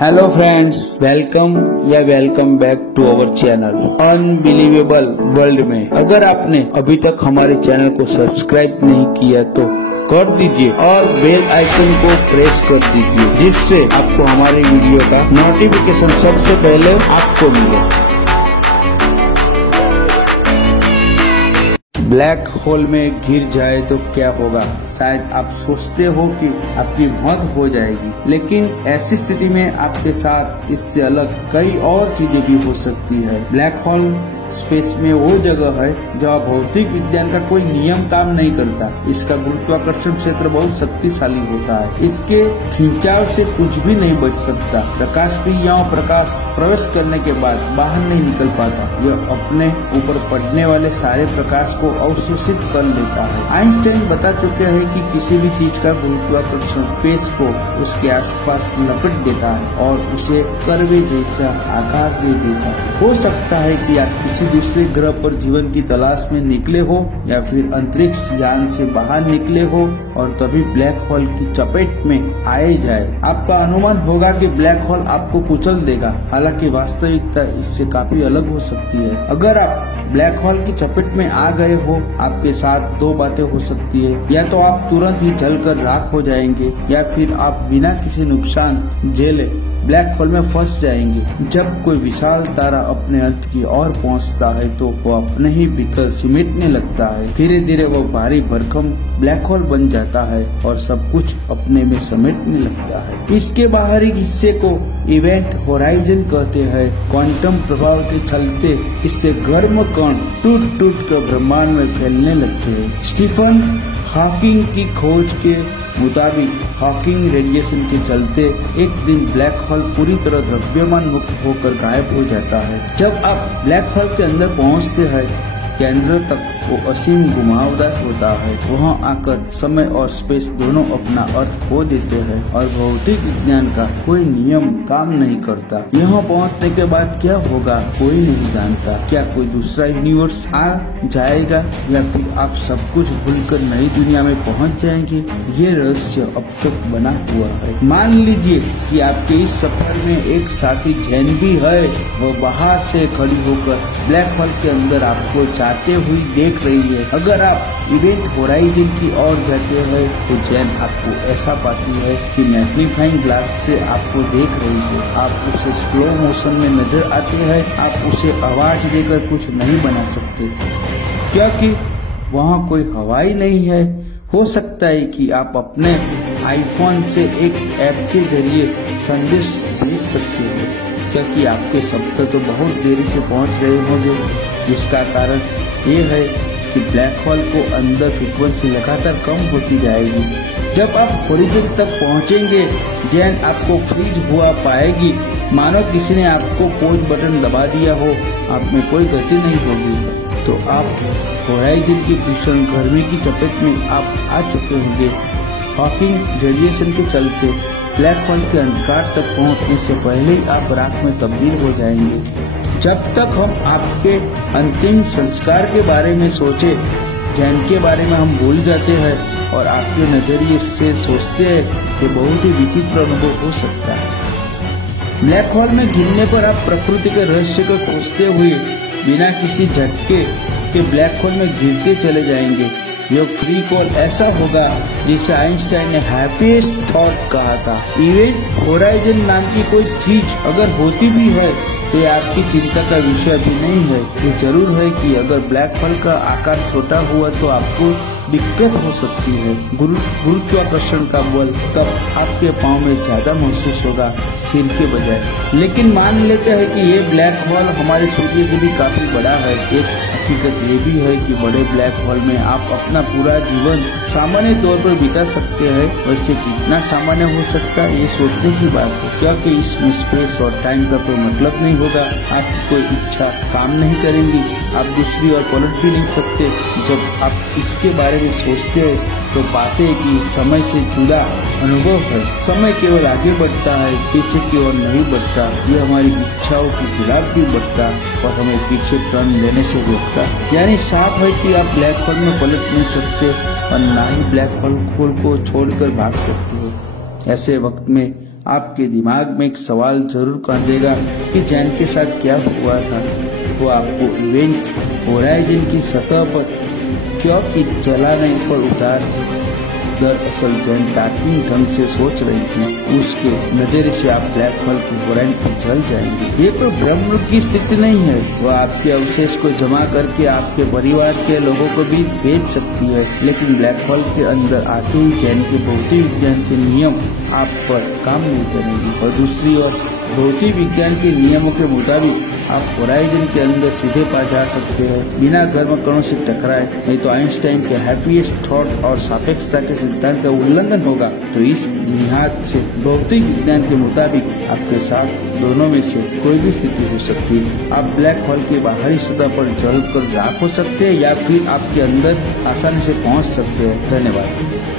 Hello friends, welcome back to our channel unbelievable world में। अगर आपने अभी तक हमारे चैनल को सब्सक्राइब नहीं किया तो कर दीजिए और बेल आइकन को प्रेस कर दीजिए, जिससे आपको हमारे वीडियो का नोटिफिकेशन सबसे पहले आपको मिले। ब्लैक होल में गिर जाए तो क्या होगा? शायद आप सोचते हो कि आपकी मौत हो जाएगी, लेकिन ऐसी स्थिति में आपके साथ इससे अलग कई और चीजें भी हो सकती है। ब्लैक होल स्पेस में वो जगह है जहाँ भौतिक विज्ञान का कोई नियम काम नहीं करता। इसका गुरुत्वाकर्षण क्षेत्र बहुत शक्तिशाली होता है। इसके खिंचाव से कुछ भी नहीं बच सकता। प्रकाश भी यहाँ प्रवेश करने के बाद बाहर नहीं निकल पाता। यह अपने ऊपर पड़ने वाले सारे प्रकाश को अवशोषित कर लेता है। आइंस्टाइन बता चुके हैं कि किसी भी चीज का गुरुत्वाकर्षण स्पेस को उसके आसपास लपेट देता है और उसे कर्वे जैसा आकार दे देता है। हो सकता है कि आप किसी दूसरे ग्रह पर जीवन की तलाश में निकले हो या फिर अंतरिक्ष यान से बाहर निकले हो और तभी ब्लैक होल की चपेट में आए जाए। आपका अनुमान होगा कि ब्लैक होल आपको कुचल देगा, हालांकि वास्तविकता इससे काफी अलग हो सकती है। अगर आप ब्लैक होल की चपेट में आ गए हो, आपके साथ दो बातें हो सकती है। या तो आप तुरंत ही जलकर राख हो जाएंगे या फिर आप बिना किसी नुकसान झेले ब्लैक होल में फंस जाएंगे। जब कोई विशाल तारा अपने अंत की ओर पहुंचता है तो वो अपने ही भीतर सिमटने लगता है। धीरे धीरे वो भारी भरकम ब्लैक होल बन जाता है और सब कुछ अपने में समेटने लगता है। इसके बाहरी हिस्से को इवेंट होराइजन कहते हैं। क्वांटम प्रभाव के चलते इससे गर्म कण टूट टूट कर ब्रह्मांड में फैलने लगते हैं। स्टीफन हॉकिंग की खोज के मुताबिक हॉकिंग रेडिएशन के चलते एक दिन ब्लैक होल पूरी तरह द्रव्यमान मुक्त होकर गायब हो जाता है। जब आप ब्लैक होल के अंदर पहुंचते हैं, केंद्र तक वो असीम घुमावदार होता है। वहाँ आकर समय और स्पेस दोनों अपना अर्थ खो देते हैं और भौतिक विज्ञान का कोई नियम काम नहीं करता। यहाँ पहुँचने के बाद क्या होगा कोई नहीं जानता। क्या कोई दूसरा यूनिवर्स आ जाएगा या फिर आप सब कुछ भूलकर नई दुनिया में पहुँच जाएंगे? ये रहस्य अब तक बना हुआ है। मान लीजिए कि आपके इस सफर में एक साथी जैन भी है। वो बाहर से खड़ी होकर ब्लैक होल के अंदर आपको जाते हुए देख रही है। अगर आप इवेंट होराइजन की ओर जाते हैं तो जैन आपको ऐसा पाती है कि मैग्नीफाइंग ग्लास से आपको देख रही है। आप उसे स्लो मोशन में नजर आते हैं। आप उसे आवाज देकर कुछ नहीं बना सकते क्योंकि वहाँ कोई हवा ही नहीं है। हो सकता है कि आप अपने आईफोन से एक ऐप के जरिए संदेश भेज सकते हो, क्योंकि आपके शब्द तो बहुत देरी से पहुंच रहे होंगे। इसका कारण ये है कि ब्लैक होल को अंदर फ्रीक्वेंसी लगातार कम होती जाएगी। जब आप होरिजन तक पहुंचेंगे, जैन आपको फ्रीज हुआ पाएगी, मानो किसी ने आपको पॉज बटन दबा दिया हो। आप में कोई गति नहीं होगी। तो आप होराइजन की भीषण गर्मी की चपेट में आप आ चुके होंगे। हॉकिंग रेडिएशन के चलते ब्लैक होल के अंधकार तक पहुंचने से पहले ही आप राख में तब्दील हो जाएंगे। जब तक हम आपके अंतिम संस्कार के बारे में सोचे, जैन के बारे में हम भूल जाते हैं और आपके नजरिए से सोचते हैं कि बहुत ही विचित्र अनुभव हो सकता है। ब्लैक होल में गिरने पर आप प्रकृति के रहस्य को खोजते हुए बिना किसी झटके के ब्लैक होल में गिरते चले जाएंगे। यह फ्री कॉल ऐसा होगा जिसे आइंस्टाइन ने हैप्पीएस्ट थॉट कहा था। इवेंट होराइजन नाम की कोई चीज अगर होती भी है तो ये आपकी चिंता का विषय भी नहीं है। ये जरूर है कि अगर ब्लैक होल का आकार छोटा हुआ तो आपको दिक्कत हो सकती है। गुरुत्वाकर्षण का बल तब आपके पाँव में ज्यादा महसूस होगा सिर के बजाय। लेकिन मान लेते हैं कि ये ब्लैक होल हमारे सूर्य से भी काफी बड़ा है। एक हकीकत ये भी है कि बड़े ब्लैक होल में आप अपना पूरा जीवन सामान्य तौर पर बिता सकते हैं। वैसे कितना सामान्य हो सकता है ये सोचने की बात है, क्योंकि इसमें स्पेस और टाइम का कोई मतलब नहीं होगा। आपकी कोई इच्छा काम नहीं करेंगी। आप दूसरी ओर पलट भी नहीं सकते। जब आप इसके बारे में सोचते हैं तो पाते हैं कि समय से जुड़ा अनुभव है। समय केवल आगे बढ़ता है, पीछे की ओर नहीं बढ़ता। ये हमारी इच्छाओं के खिलाफ भी बढ़ता और हमें पीछे टर्न लेने से रोकता। यानी साफ है कि आप ब्लैक होल में पलट नहीं सकते और ना ही ब्लैक होल को छोड़कर भाग सकते हो। ऐसे वक्त में आपके दिमाग में एक सवाल जरूर कर देगा कि जैन के साथ क्या हुआ था। वो आपको इवेंट होराइजन की सतह पर क्योंकि चलाने पर उतार। दरअसल जैन तार्किक ढंग से सोच रही थी, उसके नजरिए से आप ब्लैक होल के होराइजन पर जल जाएंगे। ये तो ब्रह्म की स्थिति नहीं है। वह आपके अवशेष को जमा करके आपके परिवार के लोगों को भी भेज सकती है, लेकिन ब्लैक होल के अंदर आते ही जैन के भौतिक विज्ञान के नियम आप पर काम नहीं करेंगे। और दूसरी ओर भौतिक विज्ञान के नियमों के मुताबिक आप होराइजन के अंदर सीधे पा जा सकते हैं बिना गर्म कणों से टकराए। नहीं तो आइंस्टाइन के हैप्पीएस्ट थॉट और सापेक्षता के सिद्धांत का उल्लंघन होगा। तो इस लिहाज से भौतिक विज्ञान के मुताबिक आपके साथ दोनों में से कोई भी स्थिति हो सकती है। आप ब्लैक होल की बाहरी सतह पर जलकर राख हो सकते हैं या फिर आपके अंदर आसानी से पहुंच सकते हैं। धन्यवाद।